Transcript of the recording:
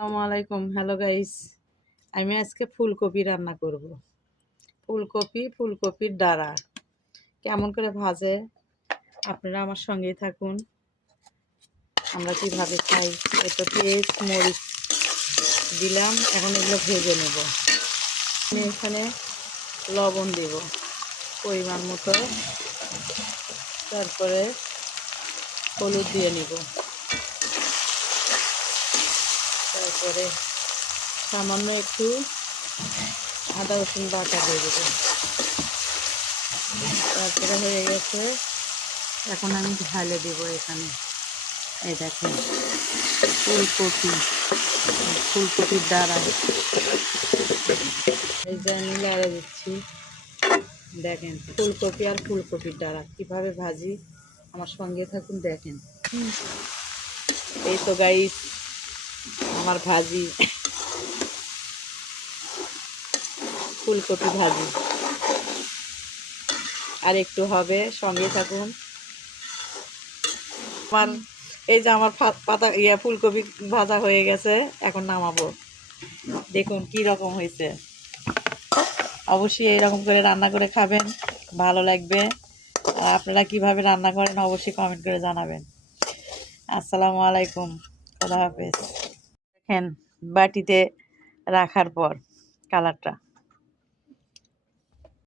আসসালামু আলাইকুম। Hello guys, আমি আজকে ফুলকপি রান্না করব। ফুলকপির ডাঁড়া কেমন করে ভাজে আপনারা আমার সঙ্গেই থাকুন। আমরা কিভাবে খাই, এটা পেঁয়াজ মরিচ দিলাম, এখন এগুলো ভেজে নেব। আমি এখানে লবণ দেব পরিমাণ মতো, তারপরে হলুদ দিয়ে নেব, তারপরে সামান্য একটু আদা রসুন বাটা দিয়ে দেবো। তারপরে হয়ে গেছে, এখন আমি ঢালে দেব এখানে। এই দেখেন ফুলকপির ডাঁড়া, এই যে আমি লাড়ে দিচ্ছি। দেখেন ফুলকপির ডাঁড়া কিভাবে ভাজি, আমার সঙ্গে থাকুন দেখেন। এই তো গাইস আমার ভাজি, ফুলকপি ভাজি আর একটু হবে, সঙ্গে থাকুন। এই যে আমার পাতা ফুলকপি ভাজা হয়ে গেছে, এখন নামাবো। দেখুন কি রকম হয়েছে। অবশ্যই এইরকম করে রান্না করে খাবেন, ভালো লাগবে। আর আপনারা কিভাবে রান্না করেন অবশ্যই কমেন্ট করে জানাবেন। আসসালামু আলাইকুম, খোদা হাফেজ। দেখেন বাটিতে রাখার পর কালারটা